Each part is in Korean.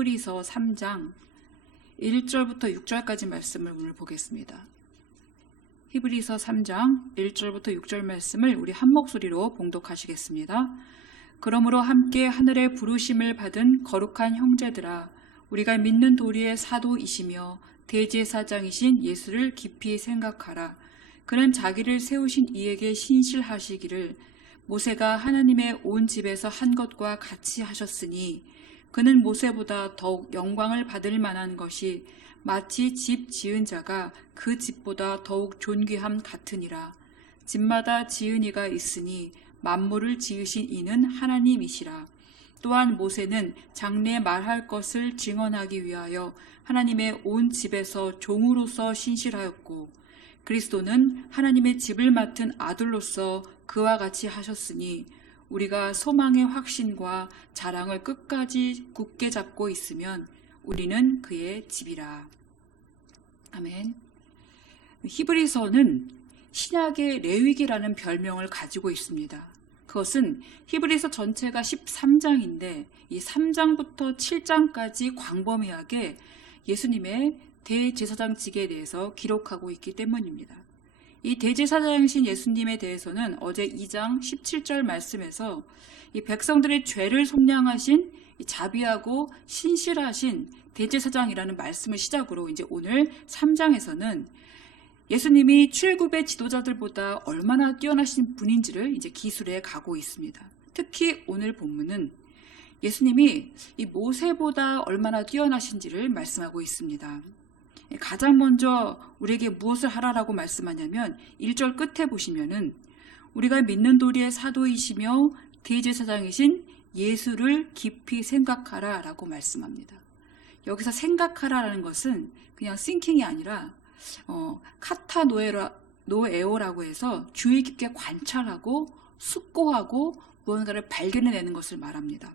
히브리서 3장 1절부터 6절까지 말씀을 오늘 보겠습니다. 히브리서 3장 1절부터 6절 말씀을 우리 한 목소리로 봉독하시겠습니다. 그러므로 함께 하늘의 부르심을 받은 거룩한 형제들아, 우리가 믿는 도리의 사도이시며 대제사장이신 예수를 깊이 생각하라. 그는 자기를 세우신 이에게 신실하시기를 모세가 하나님의 온 집에서 한 것과 같이 하셨으니, 그는 모세보다 더욱 영광을 받을 만한 것이 마치 집 지은 자가 그 집보다 더욱 존귀함 같으니라. 집마다 지은 이가 있으니 만물을 지으신 이는 하나님이시라. 또한 모세는 장래 말할 것을 증언하기 위하여 하나님의 온 집에서 종으로서 신실하였고, 그리스도는 하나님의 집을 맡은 아들로서 그와 같이 하셨으니, 우리가 소망의 확신과 자랑을 끝까지 굳게 잡고 있으면 우리는 그의 집이라. 아멘. 히브리서는 신약의 레위기라는 별명을 가지고 있습니다. 그것은 히브리서 전체가 13장인데 이 3장부터 7장까지 광범위하게 예수님의 대제사장직에 대해서 기록하고 있기 때문입니다. 이 대제사장이신 예수님에 대해서는 어제 2장 17절 말씀에서 이 백성들의 죄를 속량하신 자비하고 신실하신 대제사장이라는 말씀을 시작으로 이제 오늘 3장에서는 예수님이 출굽의 지도자들보다 얼마나 뛰어나신 분인지를 이제 기술해 가고 있습니다. 특히 오늘 본문은 예수님이 이 모세보다 얼마나 뛰어나신지를 말씀하고 있습니다. 가장 먼저 우리에게 무엇을 하라라고 말씀하냐면 1절 끝에 보시면은 우리가 믿는 도리의 사도이시며 대제사장이신 예수를 깊이 생각하라 라고 말씀합니다. 여기서 생각하라라는 것은 그냥 thinking이 아니라 카타노에오라고 해서 주의 깊게 관찰하고 숙고하고 무언가를 발견해내는 것을 말합니다.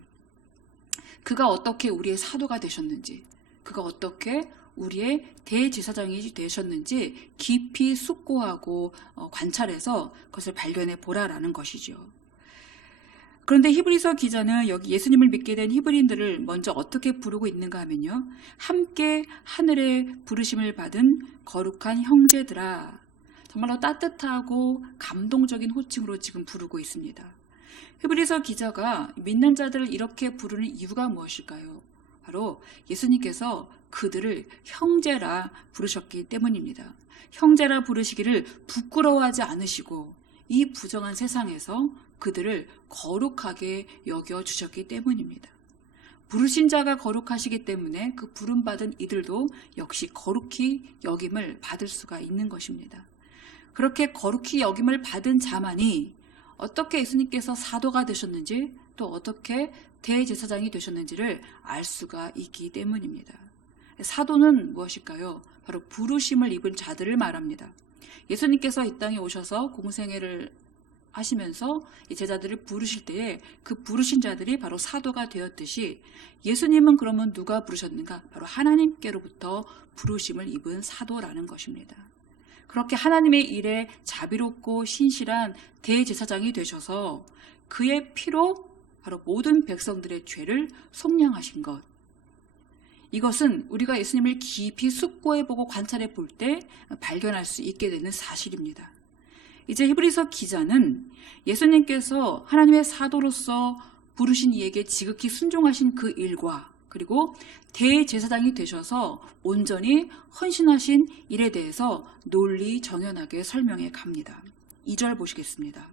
그가 어떻게 우리의 사도가 되셨는지, 그가 어떻게 우리의 대제사장이 되셨는지 깊이 숙고하고 관찰해서 그것을 발견해 보라라는 것이죠. 그런데 히브리서 기자는 여기 예수님을 믿게 된 히브리인들을 먼저 어떻게 부르고 있는가 하면요, 함께 하늘의 부르심을 받은 거룩한 형제들아, 정말로 따뜻하고 감동적인 호칭으로 지금 부르고 있습니다. 히브리서 기자가 믿는 자들을 이렇게 부르는 이유가 무엇일까요? 바로 예수님께서 그들을 형제라 부르셨기 때문입니다. 형제라 부르시기를 부끄러워하지 않으시고 이 부정한 세상에서 그들을 거룩하게 여겨주셨기 때문입니다. 부르신 자가 거룩하시기 때문에 그 부름받은 이들도 역시 거룩히 여김을 받을 수가 있는 것입니다. 그렇게 거룩히 여김을 받은 자만이 어떻게 예수님께서 사도가 되셨는지, 또 어떻게 대제사장이 되셨는지를 알 수가 있기 때문입니다. 사도는 무엇일까요? 바로 부르심을 입은 자들을 말합니다. 예수님께서 이 땅에 오셔서 공생애를 하시면서 제자들을 부르실 때에 그 부르신 자들이 바로 사도가 되었듯이, 예수님은 그러면 누가 부르셨는가? 바로 하나님께로부터 부르심을 입은 사도라는 것입니다. 그렇게 하나님의 일에 자비롭고 신실한 대제사장이 되셔서 그의 피로 바로 모든 백성들의 죄를 속량하신 것, 이것은 우리가 예수님을 깊이 숙고해보고 관찰해 볼 때 발견할 수 있게 되는 사실입니다. 이제 히브리서 기자는 예수님께서 하나님의 사도로서 부르신 이에게 지극히 순종하신 그 일과, 그리고 대제사장이 되셔서 온전히 헌신하신 일에 대해서 논리정연하게 설명해 갑니다. 2절 보시겠습니다.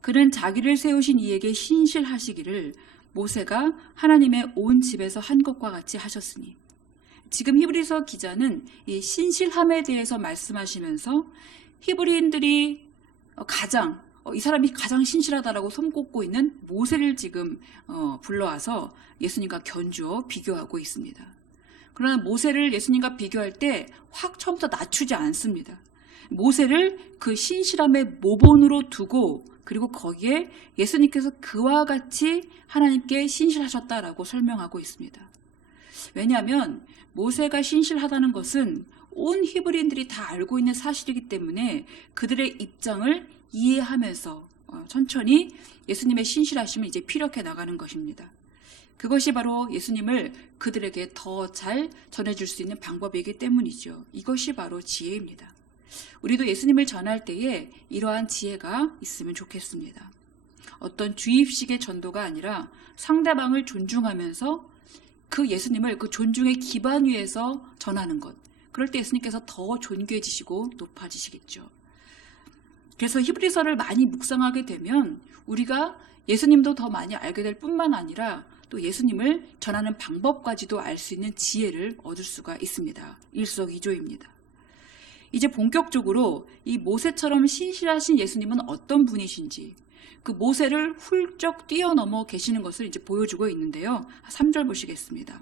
그는 자기를 세우신 이에게 신실하시기를 모세가 하나님의 온 집에서 한 것과 같이 하셨으니, 지금 히브리서 기자는 이 신실함에 대해서 말씀하시면서 히브리인들이 이 사람이 가장 신실하다라고 손꼽고 있는 모세를 지금 불러와서 예수님과 견주어 비교하고 있습니다. 그러나 모세를 예수님과 비교할 때 확 처음부터 낮추지 않습니다. 모세를 그 신실함의 모본으로 두고, 그리고 거기에 예수님께서 그와 같이 하나님께 신실하셨다라고 설명하고 있습니다. 왜냐하면 모세가 신실하다는 것은 온 히브리인들이 다 알고 있는 사실이기 때문에 그들의 입장을 이해하면서 천천히 예수님의 신실하심을 이제 피력해 나가는 것입니다. 그것이 바로 예수님을 그들에게 더 잘 전해줄 수 있는 방법이기 때문이죠. 이것이 바로 지혜입니다. 우리도 예수님을 전할 때에 이러한 지혜가 있으면 좋겠습니다. 어떤 주입식의 전도가 아니라 상대방을 존중하면서 그 예수님을 그 존중의 기반 위에서 전하는 것. 그럴 때 예수님께서 더 존귀해지시고 높아지시겠죠. 그래서 히브리서를 많이 묵상하게 되면 우리가 예수님도 더 많이 알게 될 뿐만 아니라 또 예수님을 전하는 방법까지도 알 수 있는 지혜를 얻을 수가 있습니다. 일석이조입니다. 이제 본격적으로 이 모세처럼 신실하신 예수님은 어떤 분이신지 그 모세를 훌쩍 뛰어넘어 계시는 것을 이제 보여주고 있는데요. 3절 보시겠습니다.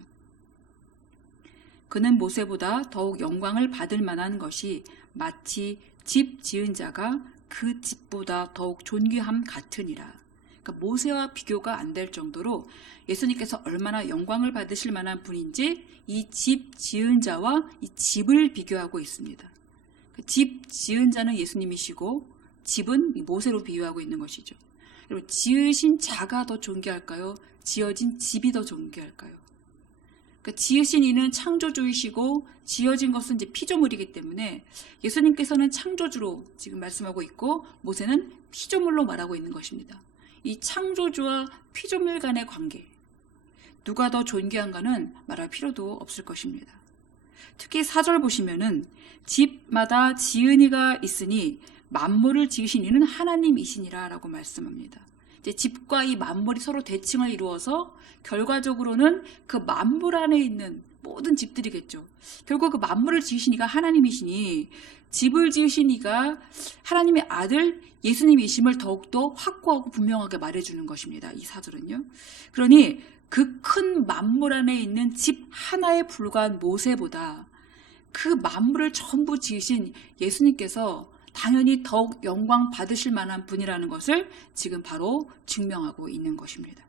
그는 모세보다 더욱 영광을 받을 만한 것이 마치 집 지은 자가 그 집보다 더욱 존귀함 같으니라. 그러니까 모세와 비교가 안 될 정도로 예수님께서 얼마나 영광을 받으실 만한 분인지 이 집 지은 자와 이 집을 비교하고 있습니다. 집 지은 자는 예수님이시고 집은 모세로 비유하고 있는 것이죠. 여러분, 지으신 자가 더 존귀할까요? 지어진 집이 더 존귀할까요? 그러니까 지으신 이는 창조주이시고 지어진 것은 이제 피조물이기 때문에 예수님께서는 창조주로 지금 말씀하고 있고 모세는 피조물로 말하고 있는 것입니다. 이 창조주와 피조물 간의 관계, 누가 더 존귀한가는 말할 필요도 없을 것입니다. 특히 4절 보시면은 집마다 지은 이가 있으니 만물을 지으신 이는 하나님이시니라 라고 말씀합니다. 이제 집과 이 만물이 서로 대칭을 이루어서 결과적으로는 그 만물 안에 있는 모든 집들이겠죠. 결국 그 만물을 지으신 이가 하나님이시니 집을 지으신 이가 하나님의 아들 예수님이심을 더욱더 확고하고 분명하게 말해주는 것입니다. 이 4절은요. 그러니 그 큰 만물 안에 있는 집 하나에 불과한 모세보다 그 만물을 전부 지으신 예수님께서 당연히 더욱 영광 받으실 만한 분이라는 것을 지금 바로 증명하고 있는 것입니다.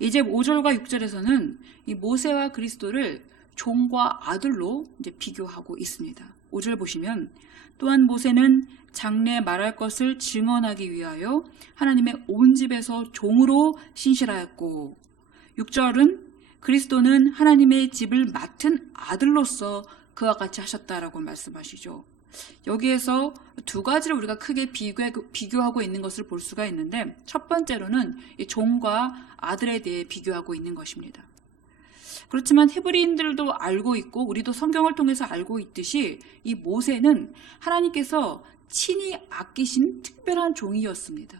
이제 5절과 6절에서는 이 모세와 그리스도를 종과 아들로 이제 비교하고 있습니다. 5절 보시면 또한 모세는 장래 말할 것을 증언하기 위하여 하나님의 온 집에서 종으로 신실하였고 6절은 그리스도는 하나님의 집을 맡은 아들로서 그와 같이 하셨다라고 말씀하시죠. 여기에서 두 가지를 우리가 크게 비교하고 있는 것을 볼 수가 있는데 첫 번째로는 종과 아들에 대해 비교하고 있는 것입니다. 그렇지만 히브리인들도 알고 있고 우리도 성경을 통해서 알고 있듯이 이 모세는 하나님께서 친히 아끼신 특별한 종이었습니다.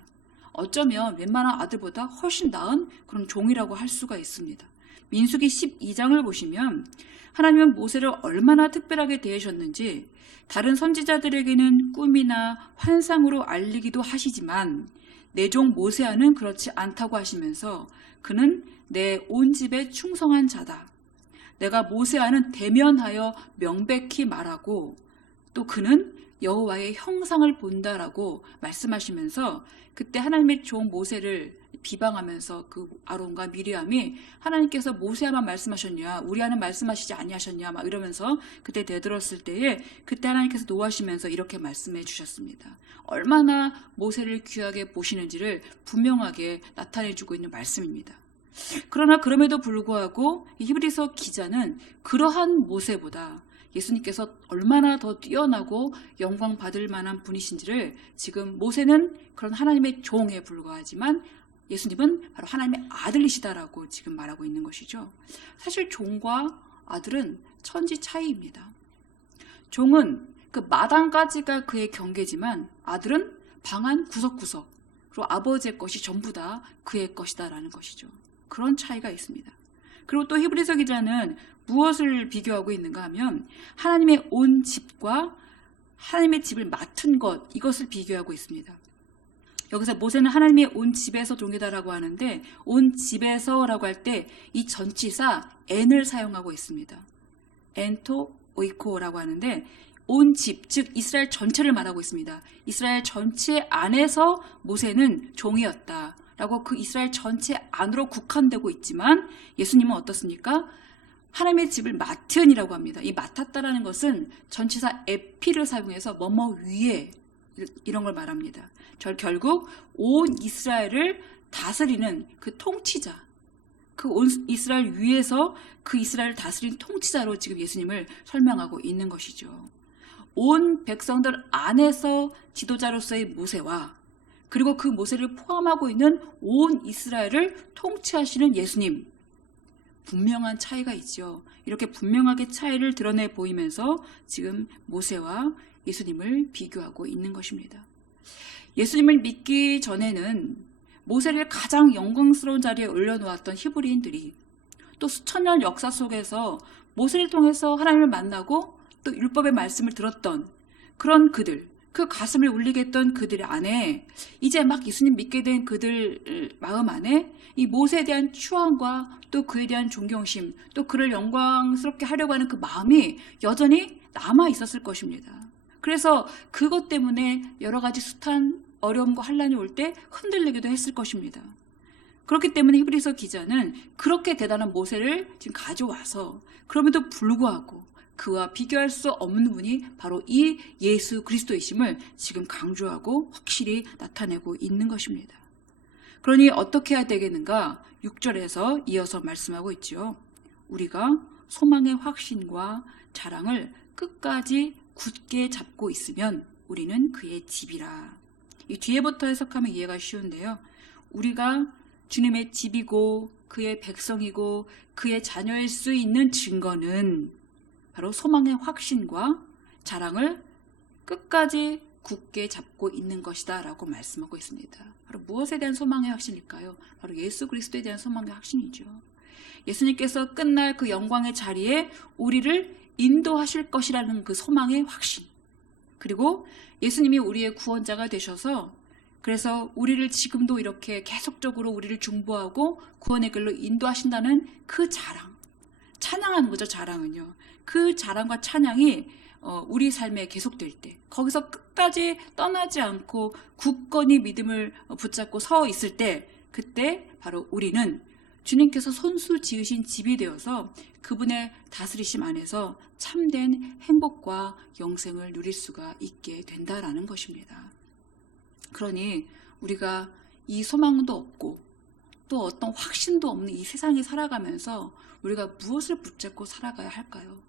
어쩌면 웬만한 아들보다 훨씬 나은 그런 종이라고 할 수가 있습니다. 민수기 12장을 보시면 하나님은 모세를 얼마나 특별하게 대하셨는지 다른 선지자들에게는 꿈이나 환상으로 알리기도 하시지만 내 종 모세와는 그렇지 않다고 하시면서 그는 내 온 집에 충성한 자다. 내가 모세와는 대면하여 명백히 말하고 또 그는 여호와의 형상을 본다라고 말씀하시면서 그때 하나님의 종 모세를 비방하면서 그 아론과 미리암이 하나님께서 모세와만 말씀하셨냐 우리와는 말씀하시지 아니하셨냐 막 이러면서 그때 대들었을 때에 그때 하나님께서 노하시면서 이렇게 말씀해 주셨습니다. 얼마나 모세를 귀하게 보시는지를 분명하게 나타내 주고 있는 말씀입니다. 그러나 그럼에도 불구하고 이 히브리서 기자는 그러한 모세보다 예수님께서 얼마나 더 뛰어나고 영광 받을 만한 분이신지를 지금 모세는 그런 하나님의 종에 불과하지만 예수님은 바로 하나님의 아들이시다라고 지금 말하고 있는 것이죠. 사실 종과 아들은 천지 차이입니다. 종은 그 마당까지가 그의 경계지만 아들은 방 안 구석구석 그리고 아버지의 것이 전부 다 그의 것이다라는 것이죠. 그런 차이가 있습니다. 그리고 또 히브리서 기자는 무엇을 비교하고 있는가 하면 하나님의 온 집과 하나님의 집을 맡은 것 이것을 비교하고 있습니다. 여기서 모세는 하나님의 온 집에서 종이다라고 하는데 온 집에서라고 할 때 이 전치사 n을 사용하고 있습니다. 엔토 오이코라고 하는데 온 집, 즉 이스라엘 전체를 말하고 있습니다. 이스라엘 전체 안에서 모세는 종이었다. 라고 그 이스라엘 전체 안으로 국한되고 있지만 예수님은 어떻습니까? 하나님의 집을 맡은이라고 합니다. 이 맡았다라는 것은 전치사 에피를 사용해서 뭐뭐 위에 이런 걸 말합니다. 결국 온 이스라엘을 다스리는 그 통치자, 그 온 이스라엘 위에서 그 이스라엘을 다스린 통치자로 지금 예수님을 설명하고 있는 것이죠. 온 백성들 안에서 지도자로서의 모세와 그리고 그 모세를 포함하고 있는 온 이스라엘을 통치하시는 예수님, 분명한 차이가 있죠. 이렇게 분명하게 차이를 드러내 보이면서 지금 모세와 예수님을 비교하고 있는 것입니다. 예수님을 믿기 전에는 모세를 가장 영광스러운 자리에 올려놓았던 히브리인들이 또 수천 년 역사 속에서 모세를 통해서 하나님을 만나고 또 율법의 말씀을 들었던 그런 그들, 그 가슴을 울리게 했던 그들 안에 이제 막 예수님 믿게 된 그들 마음 안에 이 모세에 대한 추앙과 또 그에 대한 존경심, 또 그를 영광스럽게 하려고 하는 그 마음이 여전히 남아 있었을 것입니다. 그래서 그것 때문에 여러 가지 숱한 어려움과 환난이 올 때 흔들리기도 했을 것입니다. 그렇기 때문에 히브리서 기자는 그렇게 대단한 모세를 지금 가져와서 그럼에도 불구하고 그와 비교할 수 없는 분이 바로 이 예수 그리스도이심을 지금 강조하고 확실히 나타내고 있는 것입니다. 그러니 어떻게 해야 되겠는가? 6절에서 이어서 말씀하고 있죠. 우리가 소망의 확신과 자랑을 끝까지 굳게 잡고 있으면 우리는 그의 집이라. 이 뒤에부터 해석하면 이해가 쉬운데요. 우리가 주님의 집이고 그의 백성이고 그의 자녀일 수 있는 증거는 바로 소망의 확신과 자랑을 끝까지 굳게 잡고 있는 것이다 라고 말씀하고 있습니다. 바로 무엇에 대한 소망의 확신일까요? 바로 예수 그리스도에 대한 소망의 확신이죠. 예수님께서 끝날 그 영광의 자리에 우리를 인도하실 것이라는 그 소망의 확신, 그리고 예수님이 우리의 구원자가 되셔서 그래서 우리를 지금도 이렇게 계속적으로 우리를 중보하고 구원의 길로 인도하신다는 그 자랑, 찬양하는 거죠. 자랑은요. 그 자랑과 찬양이 우리 삶에 계속될 때, 거기서 끝까지 떠나지 않고 굳건히 믿음을 붙잡고 서 있을 때, 그때 바로 우리는 주님께서 손수 지으신 집이 되어서 그분의 다스리심 안에서 참된 행복과 영생을 누릴 수가 있게 된다라는 것입니다. 그러니 우리가 이 소망도 없고 또 어떤 확신도 없는 이 세상에 살아가면서 우리가 무엇을 붙잡고 살아가야 할까요?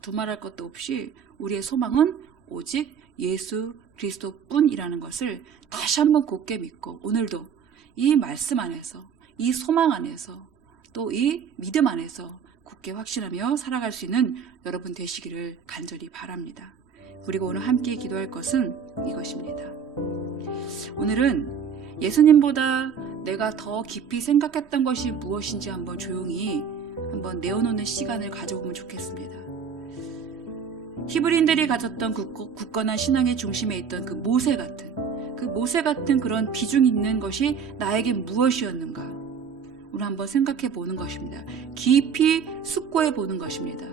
두말할 것도 없이 우리의 소망은 오직 예수 그리스도뿐이라는 것을 다시 한번 굳게 믿고 오늘도 이 말씀 안에서, 이 소망 안에서, 또 이 믿음 안에서 굳게 확신하며 살아갈 수 있는 여러분 되시기를 간절히 바랍니다. 우리가 오늘 함께 기도할 것은 이것입니다. 오늘은 예수님보다 내가 더 깊이 생각했던 것이 무엇인지 한번 조용히 한번 내어놓는 시간을 가져보면 좋겠습니다. 히브리인들이 가졌던 굳건한 신앙의 중심에 있던 그 모세 같은 그런 비중 있는 것이 나에게 무엇이었는가? 오늘 한번 생각해 보는 것입니다. 깊이 숙고해 보는 것입니다.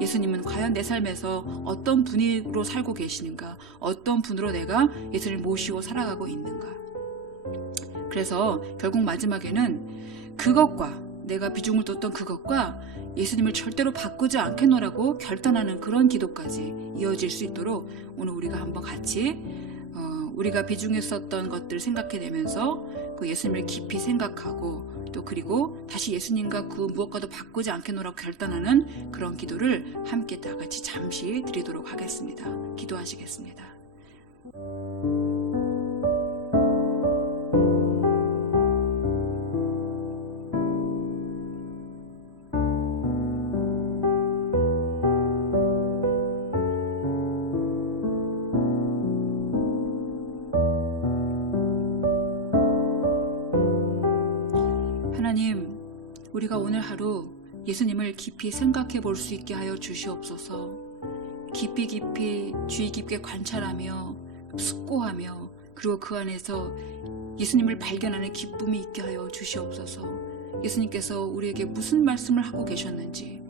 예수님은 과연 내 삶에서 어떤 분으로 살고 계시는가? 어떤 분으로 내가 예수님을 모시고 살아가고 있는가? 그래서 결국 마지막에는 그것과 내가 비중을 뒀던 그것과 예수님을 절대로 바꾸지 않겠노라고 결단하는 그런 기도까지 이어질 수 있도록 오늘 우리가 한번 같이 우리가 비중했었던 것들을 생각해내면서 그 예수님을 깊이 생각하고 또 그리고 다시 예수님과 그 무엇과도 바꾸지 않겠노라고 결단하는 그런 기도를 함께 다 같이 잠시 드리도록 하겠습니다. 기도하시겠습니다. 하나님, 우리가 오늘 하루 예수님을 깊이 생각해 볼 수 있게 하여 주시옵소서. 깊이 주의 깊게 관찰하며 숙고하며 그리고 그 안에서 예수님을 발견하는 기쁨이 있게 하여 주시옵소서. 예수님께서 우리에게 무슨 말씀을 하고 계셨는지,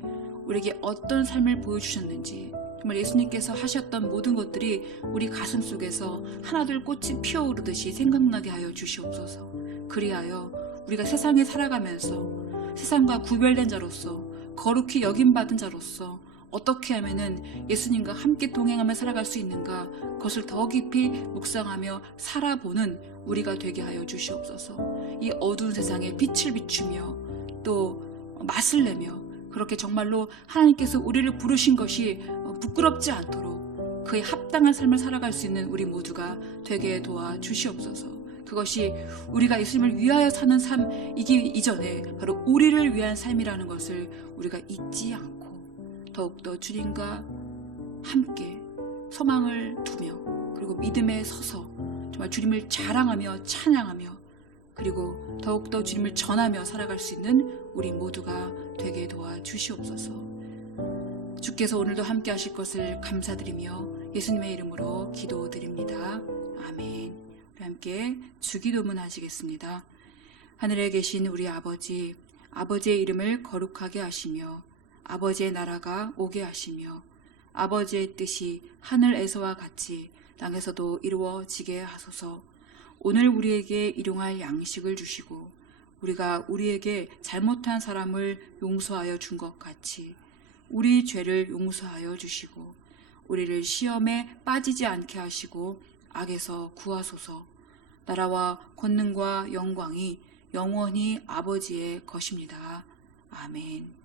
우리에게 어떤 삶을 보여주셨는지, 정말 예수님께서 하셨던 모든 것들이 우리 가슴 속에서 하나둘 꽃이 피어오르듯이 생각나게 하여 주시옵소서. 그리하여 우리가 세상에 살아가면서 세상과 구별된 자로서 거룩히 여김받은 자로서 어떻게 하면은 예수님과 함께 동행하며 살아갈 수 있는가, 그것을 더 깊이 묵상하며 살아보는 우리가 되게 하여 주시옵소서. 이 어두운 세상에 빛을 비추며 또 맛을 내며 그렇게 정말로 하나님께서 우리를 부르신 것이 부끄럽지 않도록 그에 합당한 삶을 살아갈 수 있는 우리 모두가 되게 도와주시옵소서. 그것이 우리가 예수님을 위하여 사는 삶이기 이전에 바로 우리를 위한 삶이라는 것을 우리가 잊지 않고 더욱더 주님과 함께 소망을 두며 그리고 믿음에 서서 정말 주님을 자랑하며 찬양하며 그리고 더욱더 주님을 전하며 살아갈 수 있는 우리 모두가 되게 도와주시옵소서. 주께서 오늘도 함께 하실 것을 감사드리며 예수님의 이름으로 기도드립니다. 아멘. 우리 함께 주기도문 하시겠습니다. 하늘에 계신 우리 아버지, 아버지의 이름을 거룩하게 하시며 아버지의 나라가 오게 하시며 아버지의 뜻이 하늘에서와 같이 땅에서도 이루어지게 하소서. 오늘 우리에게 일용할 양식을 주시고 우리가 우리에게 잘못한 사람을 용서하여 준 것 같이 우리 죄를 용서하여 주시고 우리를 시험에 빠지지 않게 하시고 악에서 구하소서. 나라와 권능과 영광이 영원히 아버지의 것입니다. 아멘.